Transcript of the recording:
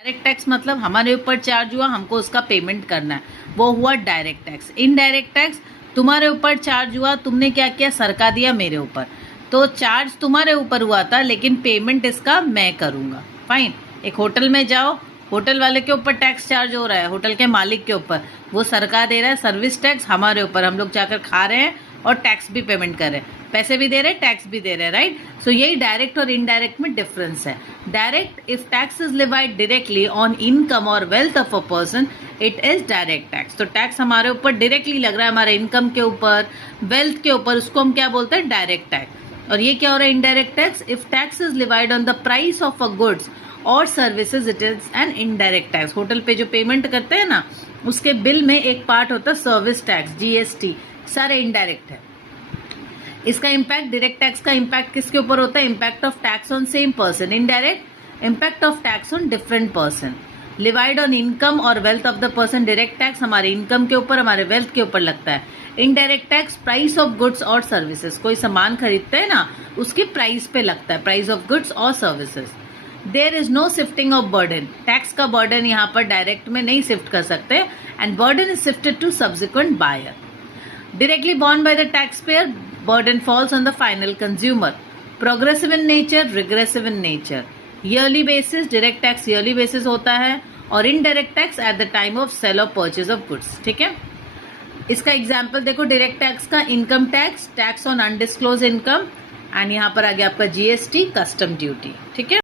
Direct tax मतलब हमारे ऊपर चार्ज हुआ, हमको उसका पेमेंट करना है, वो हुआ डायरेक्ट टैक्स। इनडायरेक्ट टैक्स, तुम्हारे ऊपर चार्ज हुआ, तुमने क्या किया, सरका दिया मेरे ऊपर, तो चार्ज तुम्हारे ऊपर हुआ था लेकिन पेमेंट इसका मैं करूंगा। फाइन। एक होटल में जाओ, होटल वाले के ऊपर टैक्स चार्ज हो रहा है, होटल के मालिक के ऊपर, वो सरकार दे रहा है सर्विस टैक्स हमारे ऊपर, हम लोग जाकर खा रहे हैं और टैक्स भी पेमेंट कर रहे हैं, पैसे भी दे रहे हैं, टैक्स भी दे रहे हैं, राइट। सो यही डायरेक्ट और इनडायरेक्ट में डिफरेंस है। Direct, if tax is levied directly on income और wealth of a person, it is direct tax. तो टैक्स हमारे ऊपर डायरेक्टली लग रहा है, हमारे इनकम के ऊपर, वेल्थ के ऊपर, उसको हम क्या बोलते हैं, डायरेक्ट टैक्स। और ये क्या हो रहा है, indirect tax, if tax is levied on the price of a goods और services, it is an indirect tax. Hotel पे जो पेमेंट करते हैं ना, उसके बिल में एक पार्ट होता है सर्विस टैक्स, जीएसटी, सारे इनडायरेक्ट है। इसका इम्पैक्ट, डायरेक्ट टैक्स का इम्पैक्ट किसके ऊपर होता है, impact of tax on same person. Indirect, impact of tax on different person. Levied on income और wealth of the person, direct tax हमारे इनकम के ऊपर, हमारे वेल्थ के ऊपर लगता है। Indirect tax price of goods और सर्विसेज, कोई सामान खरीदते हैं ना, उसकी प्राइस पे लगता है, प्राइस ऑफ गुड्स और services. There is no shifting of burden, tax का बर्डन यहाँ पर डायरेक्ट में नहीं शिफ्ट कर सकते, and burden is shifted to subsequent buyer. Directly borne by the taxpayer, burden falls on the final consumer. Progressive in nature, regressive in nature. Yearly basis, direct tax yearly basis होता है, और indirect tax at the time of sell or purchase of goods। ठीक है, इसका example देखो, direct tax का income tax, tax on undisclosed income, and यहाँ पर आ गया आपका जीएसटी, कस्टम ड्यूटी। ठीक है।